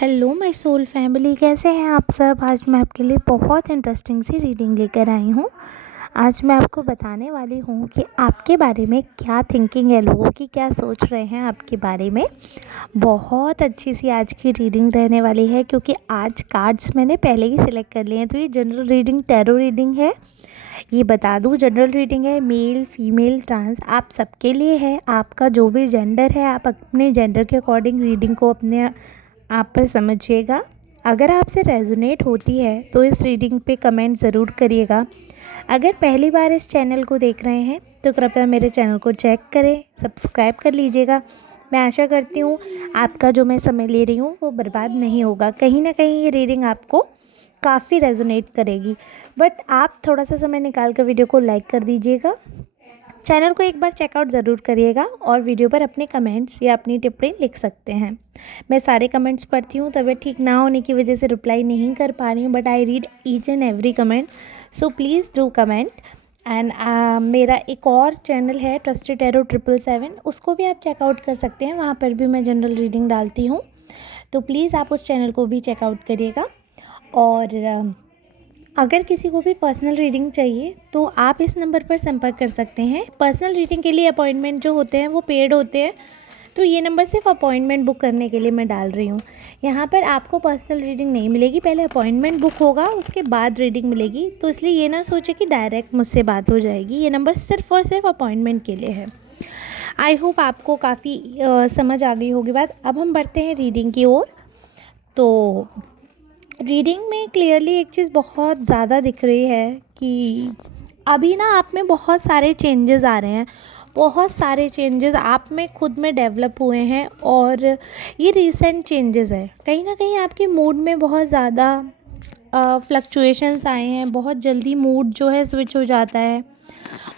Hello my soul family, कैसे हैं आप सब। आज मैं आपके लिए बहुत इंटरेस्टिंग सी रीडिंग लेकर आई हूँ। आज मैं आपको बताने वाली हूँ कि आपके बारे में क्या थिंकिंग है, लोगों की क्या सोच रहे हैं आपके बारे में। बहुत अच्छी सी आज की रीडिंग रहने वाली है, क्योंकि आज कार्ड्स मैंने पहले ही सिलेक्ट कर लिए हैं। तो ये जनरल रीडिंग, टैरो रीडिंग है। ये बता दूँ, जनरल रीडिंग है, मेल फीमेल ट्रांस आप सबके लिए है। आपका जो भी जेंडर है, आप अपने जेंडर के अकॉर्डिंग रीडिंग को अपने आप पर समझिएगा। अगर आपसे रेजोनेट होती है तो इस रीडिंग पे कमेंट ज़रूर करिएगा। अगर पहली बार इस चैनल को देख रहे हैं तो कृपया मेरे चैनल को चेक करें, सब्सक्राइब कर लीजिएगा। मैं आशा करती हूँ आपका जो मैं समय ले रही हूँ वो बर्बाद नहीं होगा। कहीं ना कहीं ये रीडिंग आपको काफ़ी रेजोनेट करेगी। बट आप थोड़ा सा समय निकाल कर वीडियो को लाइक कर दीजिएगा। चैनल को एक बार चेकआउट ज़रूर करिएगा और वीडियो पर अपने कमेंट्स या अपनी टिप्पणी लिख सकते हैं। मैं सारे कमेंट्स पढ़ती हूँ, तबीयत ठीक ना होने की वजह से रिप्लाई नहीं कर पा रही हूँ, but I read each and every comment, so please do comment. And मेरा एक और चैनल है ट्रस्टेड टैरो 777, उसको भी आप चेकआउट कर सकते हैं। वहाँ पर भी मैं जनरल रीडिंग डालती हूँ, तो प्लीज़ आप उस चैनल को भी चेकआउट करिएगा। और अगर किसी को भी पर्सनल रीडिंग चाहिए तो आप इस नंबर पर संपर्क कर सकते हैं। पर्सनल रीडिंग के लिए अपॉइंटमेंट जो होते हैं वो पेड होते हैं, तो ये नंबर सिर्फ अपॉइंटमेंट बुक करने के लिए मैं डाल रही हूँ। यहाँ पर आपको पर्सनल रीडिंग नहीं मिलेगी, पहले अपॉइंटमेंट बुक होगा, उसके बाद रीडिंग मिलेगी। तो इसलिए ये ना सोचे कि डायरेक्ट मुझसे बात हो जाएगी। ये नंबर सिर्फ और सिर्फ अपॉइंटमेंट के लिए है। आई होप आपको काफ़ी समझ आ गई होगी बात। अब हम बढ़ते हैं रीडिंग की ओर। तो रीडिंग में क्लियरली एक चीज़ बहुत ज़्यादा दिख रही है कि अभी ना आप में बहुत सारे चेंजेस आ रहे हैं। बहुत सारे चेंजेस आप में खुद में डेवलप हुए हैं, और ये रीसेंट चेंजेस है। कहीं ना कहीं आपके मूड में बहुत ज़्यादा फ्लक्चुएशंस आए हैं। बहुत जल्दी मूड जो है स्विच हो जाता है।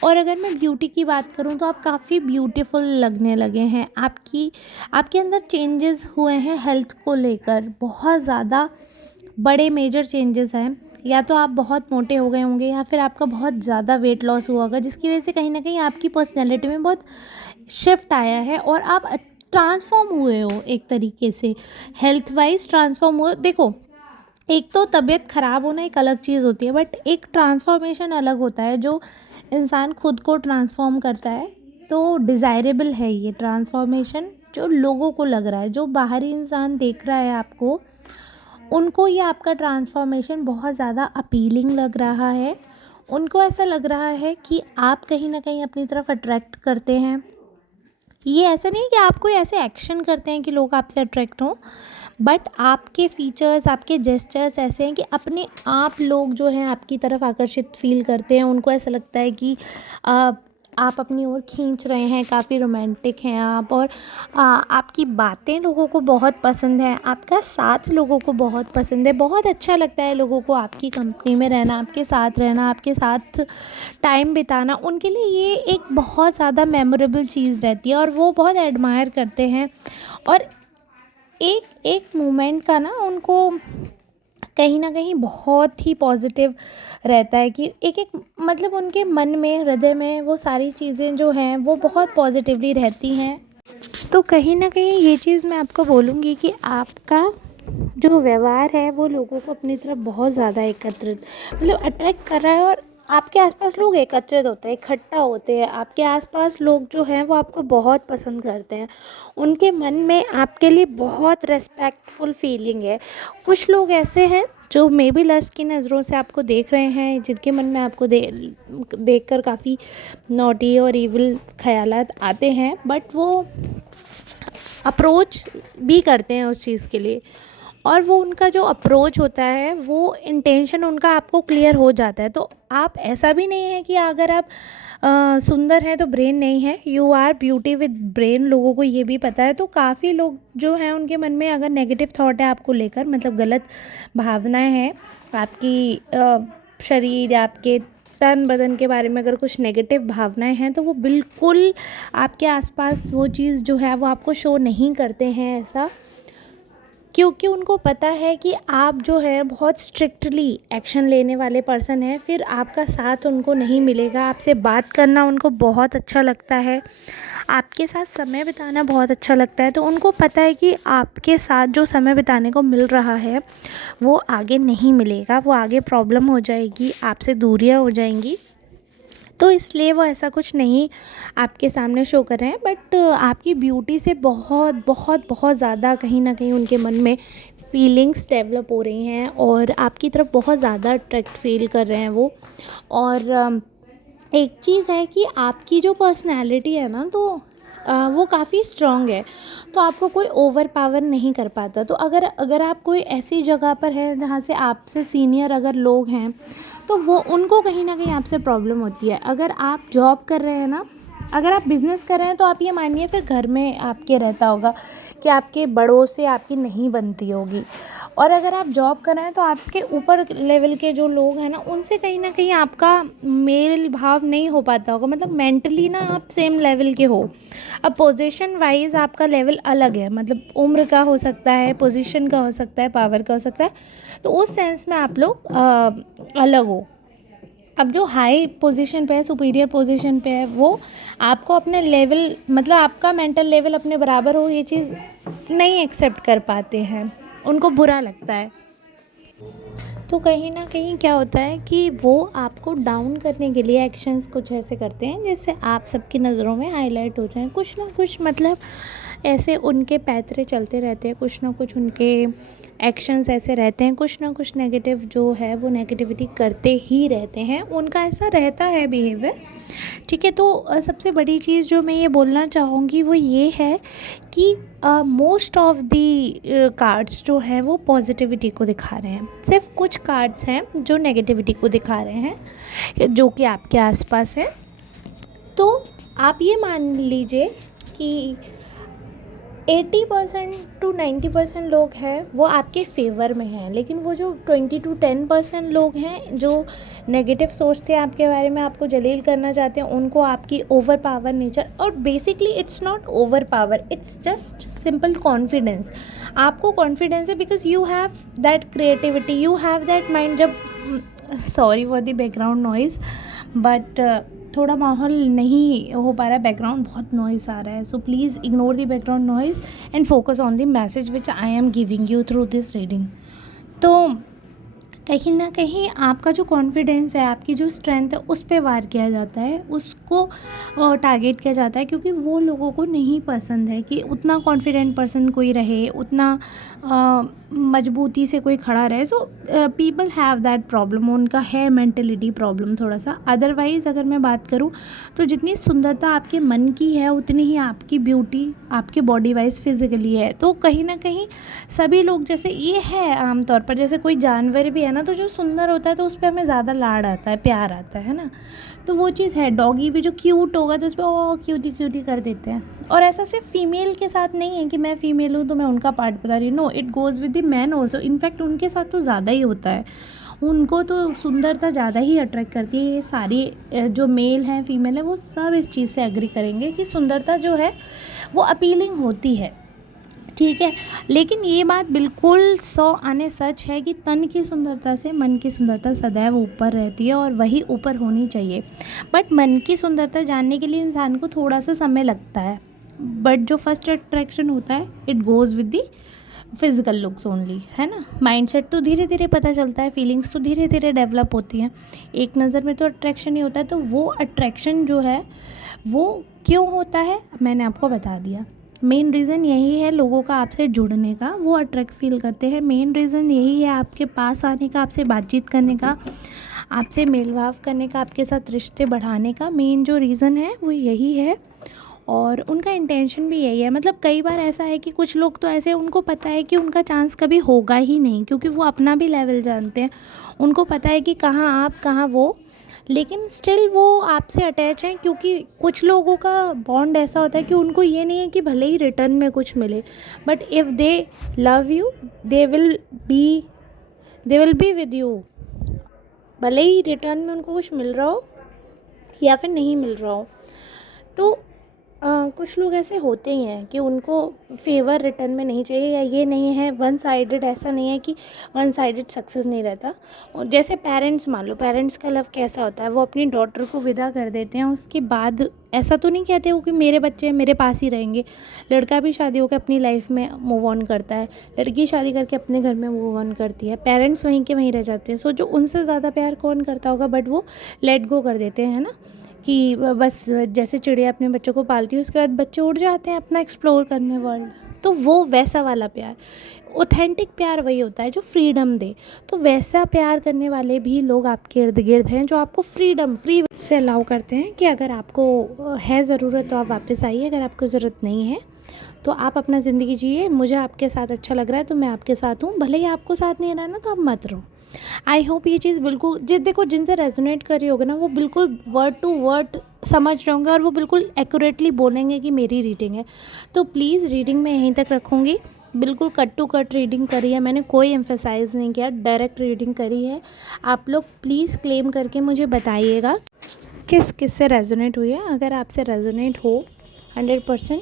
और अगर मैं ब्यूटी की बात करूं तो आप काफ़ी ब्यूटीफुल लगने लगे हैं। आपके अंदर चेंजेस हुए हैं हेल्थ को लेकर, बहुत ज़्यादा बड़े मेजर चेंजेस हैं। या तो आप बहुत मोटे हो गए होंगे, या फिर आपका बहुत ज़्यादा वेट लॉस हुआ होगा, जिसकी वजह से कहीं ना कहीं आपकी पर्सनैलिटी में बहुत शिफ्ट आया है और आप ट्रांसफॉर्म हुए हो एक तरीके से। हेल्थ वाइज ट्रांसफॉर्म हुए। देखो, एक तो तबीयत ख़राब होना एक अलग चीज़ होती है, बट एक ट्रांसफॉर्मेशन अलग होता है। जो इंसान खुद को ट्रांसफॉर्म करता है तो डिज़ायरेबल है ये ट्रांसफॉर्मेशन। जो लोगों को लग रहा है, जो बाहरी इंसान देख रहा है आपको, उनको ये आपका ट्रांसफॉर्मेशन बहुत ज़्यादा अपीलिंग लग रहा है। उनको ऐसा लग रहा है कि आप कहीं ना कहीं अपनी तरफ अट्रैक्ट करते हैं। ये ऐसा नहीं है कि आप कोई ऐसे एक्शन करते हैं कि लोग आपसे अट्रैक्ट हों, बट आपके फीचर्स, आपके जेस्चर्स ऐसे हैं कि अपने आप लोग जो हैं आपकी तरफ आकर्षित फील करते हैं। उनको ऐसा लगता है कि आप अपनी ओर खींच रहे हैं, काफ़ी रोमांटिक हैं आप। और आपकी बातें लोगों को बहुत पसंद है, आपका साथ लोगों को बहुत पसंद है। बहुत अच्छा लगता है लोगों को आपकी कंपनी में रहना, आपके साथ रहना, आपके साथ टाइम बिताना। उनके लिए ये एक बहुत ज़्यादा मेमोरेबल चीज़ रहती है और वो बहुत एडमायर करते हैं। और एक एक मोमेंट का ना उनको कहीं ना कहीं बहुत ही पॉजिटिव रहता है कि एक एक मतलब उनके मन में, हृदय में वो सारी चीज़ें जो हैं वो बहुत पॉजिटिवली रहती हैं। तो कहीं ना कहीं ये चीज़ मैं आपको बोलूँगी कि आपका जो व्यवहार है वो लोगों को अपनी तरफ बहुत ज़्यादा एकत्रित मतलब अट्रैक्ट कर रहा है। और आपके आसपास लोग एकत्रित होते हैं, इकट्ठा होते हैं। आपके आसपास लोग जो हैं वो आपको बहुत पसंद करते हैं। उनके मन में आपके लिए बहुत रेस्पेक्टफुल फीलिंग है। कुछ लोग ऐसे हैं जो मे बी लस्ट की नज़रों से आपको देख रहे हैं, जिनके मन में आपको देखकर काफ़ी नॉटी और इविल ख्यालात आते हैं, बट वो अप्रोच भी करते हैं उस चीज़ के लिए। और वो उनका जो अप्रोच होता है, वो इंटेंशन उनका आपको क्लियर हो जाता है। तो आप, ऐसा भी नहीं है कि अगर आप सुंदर हैं तो ब्रेन नहीं है। You are beauty with brain, लोगों को ये भी पता है। तो काफ़ी लोग जो हैं उनके मन में अगर नेगेटिव थॉट है आपको लेकर, मतलब गलत भावनाएं हैं आपकी शरीर या आपके तन बदन के बारे में, अगर कुछ नेगेटिव भावनाएं हैं तो वो बिल्कुल आपके आसपास वो चीज़ जो है वो आपको शो नहीं करते हैं ऐसा। क्योंकि उनको पता है कि आप जो है बहुत स्ट्रिक्टली एक्शन लेने वाले पर्सन हैं। फिर आपका साथ उनको नहीं मिलेगा। आपसे बात करना उनको बहुत अच्छा लगता है। आपके साथ समय बिताना बहुत अच्छा लगता है, तो उनको पता है कि आपके साथ जो समय बिताने को मिल रहा है वो आगे नहीं मिलेगा, वो आगे प्रॉब्लम हो जाएगी, आपसे दूरियां हो जाएंगी। तो इसलिए वो ऐसा कुछ नहीं आपके सामने शो कर रहे हैं, बट आपकी ब्यूटी से बहुत बहुत बहुत ज़्यादा कहीं ना कहीं उनके मन में फीलिंग्स डेवलप हो रही हैं और आपकी तरफ बहुत ज़्यादा अट्रैक्ट फील कर रहे हैं वो। और एक चीज़ है कि आपकी जो पर्सनैलिटी है ना, तो वो काफ़ी स्ट्रॉन्ग है, तो आपको कोई ओवर पावर नहीं कर पाता। तो अगर अगर आप कोई ऐसी जगह पर है जहाँ से आपसे सीनियर अगर लोग हैं, तो वो उनको कहीं ना कहीं आपसे प्रॉब्लम होती है। अगर आप जॉब कर रहे हैं ना, अगर आप बिज़नेस कर रहे हैं, तो आप ये मानिए फिर घर में आपके रहता होगा कि आपके बड़ों से आपकी नहीं बनती होगी। और अगर आप जॉब कर रहे हैं, तो आपके ऊपर लेवल के जो लोग हैं ना, उनसे कहीं ना कहीं आपका मेल भाव नहीं हो पाता होगा, मतलब मेंटली ना आप सेम लेवल के हो। अब पोजीशन वाइज आपका लेवल अलग है, मतलब उम्र का हो सकता है, पोजीशन का हो सकता है, पावर का हो सकता है, तो उस सेंस में आप लोग अलग हो। अब जो हाई पोजीशन पे है, सुपीरियर पोजीशन पे है, वो आपको अपने लेवल, मतलब आपका मेंटल लेवल अपने बराबर हो, ये चीज़ नहीं एक्सेप्ट कर पाते हैं, उनको बुरा लगता है। तो कहीं ना कहीं क्या होता है कि वो आपको डाउन करने के लिए एक्शंस कुछ ऐसे करते हैं जिससे आप सबकी नज़रों में हाईलाइट हो जाएं, कुछ ना कुछ, मतलब ऐसे उनके पैतरे चलते रहते हैं, कुछ ना कुछ उनके एक्शंस ऐसे रहते हैं, कुछ ना कुछ नेगेटिव जो है वो नेगेटिविटी करते ही रहते हैं, उनका ऐसा रहता है बिहेवियर। ठीक है, तो सबसे बड़ी चीज़ जो मैं ये बोलना चाहूँगी वो ये है कि मोस्ट ऑफ दी कार्ड्स जो है वो पॉजिटिविटी को दिखा रहे हैं, सिर्फ कुछ कार्ड्स हैं जो नेगेटिविटी को दिखा रहे हैं जो कि आपके आसपास है। तो आप ये मान लीजिए कि 80% टू 90% लोग हैं वो आपके फेवर में हैं, लेकिन वो जो 20 टू 10% लोग हैं जो नेगेटिव सोचते हैं आपके बारे में, आपको जलील करना चाहते हैं, उनको आपकी ओवर पावर नेचर, और basically it's not over power, it's just simple confidence. आपको कॉन्फिडेंस है because you have that creativity, you have that mind. जब sorry for the background noise, but थोड़ा माहौल नहीं हो पा रहा है, बैकग्राउंड बहुत नॉइज़ आ रहा है, so please ignore the background noise and focus on the message which I am giving you through this reading. तो कहीं ना कहीं आपका जो कॉन्फिडेंस है, आपकी जो स्ट्रेंथ है, उस पे वार किया जाता है, उसको टारगेट किया जाता है, क्योंकि वो लोगों को नहीं पसंद है कि उतना कॉन्फिडेंट पर्सन कोई रहे, उतना मजबूती से कोई खड़ा रहे। So people have that problem, उनका है मेंटलिटी प्रॉब्लम थोड़ा सा। अदरवाइज़ अगर मैं बात करूँ तो जितनी सुंदरता आपके मन की है, उतनी ही आपकी ब्यूटी आपके बॉडी वाइज फिजिकली है। तो कहीं ना कहीं सभी लोग, जैसे ये है आमतौर पर, जैसे कोई जानवर भी है ना, तो जो सुंदर होता है तो उस पर हमें ज़्यादा लाड आता है, प्यार आता है ना। तो वो चीज़ है, डॉगी भी जो क्यूट होगा तो उस पर ओ क्यूटी क्यूटी कर देते हैं। और ऐसा सिर्फ फीमेल के साथ नहीं है कि मैं फ़ीमेल हूँ तो मैं उनका पार्ट बता रही हूँ, no, it goes with the man also. In fact उनके साथ तो ज़्यादा ही होता है, उनको तो सुंदरता ज़्यादा ही अट्रैक्ट करती है। ये सारी जो मेल हैं फीमेल है, वो सब इस चीज़ से एग्री करेंगे कि सुंदरता जो है वो अपीलिंग होती है। ठीक है, लेकिन ये बात बिल्कुल 100 आने सच है कि तन की सुंदरता से मन की सुंदरता सदैव ऊपर रहती है, और वही ऊपर होनी चाहिए। बट मन की सुंदरता जानने के लिए इंसान को थोड़ा सा समय लगता है, बट जो फर्स्ट अट्रैक्शन होता है it goes with the physical looks only, है ना। माइंडसेट तो धीरे धीरे पता चलता है, फीलिंग्स तो धीरे धीरे डेवलप होती हैं, एक नज़र में तो अट्रैक्शन ही होता है। तो वो अट्रैक्शन जो है वो क्यों होता है, मैंने आपको बता दिया। मेन रीज़न यही है लोगों का आपसे जुड़ने का, वो अट्रैक्ट फील करते हैं। मेन रीज़न यही है आपके पास आने का, आपसे बातचीत करने का, आपसे मेल भाव करने का, आपके साथ रिश्ते बढ़ाने का। मेन जो रीज़न है वो यही है, और उनका इंटेंशन भी यही है। मतलब कई बार ऐसा है कि कुछ लोग तो ऐसे, उनको पता है कि उनका चांस कभी होगा ही नहीं, क्योंकि वो अपना भी लेवल जानते हैं, उनको पता है कि कहाँ आप कहाँ वो, लेकिन स्टिल वो आपसे अटैच हैं, क्योंकि कुछ लोगों का बॉन्ड ऐसा होता है कि उनको ये नहीं है कि भले ही रिटर्न में कुछ मिले, but if they love you they will be with you, भले ही रिटर्न में उनको कुछ मिल रहा हो या फिर नहीं मिल रहा हो। तो कुछ लोग ऐसे होते ही हैं कि उनको फेवर रिटर्न में नहीं चाहिए, या ये नहीं है वन साइडेड, ऐसा नहीं है कि वन साइडेड सक्सेस नहीं रहता। और जैसे पेरेंट्स, मान लो पेरेंट्स का लव कैसा होता है, वो अपनी डॉटर को विदा कर देते हैं, उसके बाद ऐसा तो नहीं कहते वो कि मेरे बच्चे मेरे पास ही रहेंगे। लड़का भी शादी होकर अपनी लाइफ में मूव ऑन करता है, लड़की शादी करके अपने घर में मूव ऑन करती है, पेरेंट्स वहीं के वहीं रह जाते हैं। सो जो उनसे ज़्यादा प्यार कौन करता होगा, बट वो लेट गो कर देते हैं, है ना, कि बस जैसे चिड़िया अपने बच्चों को पालती है, उसके बाद बच्चे उड़ जाते हैं अपना एक्सप्लोर करने वर्ल्ड। तो वो वैसा वाला प्यार, ऑथेंटिक प्यार वही होता है जो फ्रीडम दे। तो वैसा प्यार करने वाले भी लोग आपके इर्द गिर्द हैं, जो आपको फ्रीडम फ्री से अलाउ करते हैं कि अगर आपको है ज़रूरत तो आप वापस आइए, अगर आपको ज़रूरत नहीं है तो आप अपना ज़िंदगी जिए। मुझे आपके साथ अच्छा लग रहा है तो मैं आपके साथ हूँ, भले ही आपको साथ नहीं रहना तो आप मत रहो। आई होप ये चीज़ बिल्कुल देखो, जिनसे रेजोनेट कर रही होगी ना, वो बिल्कुल वर्ड टू वर्ड समझ रहे होंगे और वो बिल्कुल एक्यूरेटली बोलेंगे कि मेरी रीडिंग है। तो प्लीज़ रीडिंग मैं यहीं तक रखूँगी, बिल्कुल कट टू कट रीडिंग करी है मैंने, कोई एम्फेसाइज नहीं किया, डायरेक्ट रीडिंग करी है। आप लोग प्लीज़ क्लेम करके मुझे बताइएगा किस किस से रेजोनेट हुई है। अगर आपसे रेजोनेट हो 100%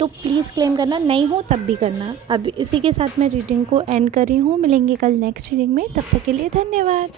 तो प्लीज़ क्लेम करना, नहीं हो तब भी करना। अब इसी के साथ मैं रीडिंग को एंड कर रही हूँ, मिलेंगे कल नेक्स्ट रीडिंग में, तब तक के लिए धन्यवाद।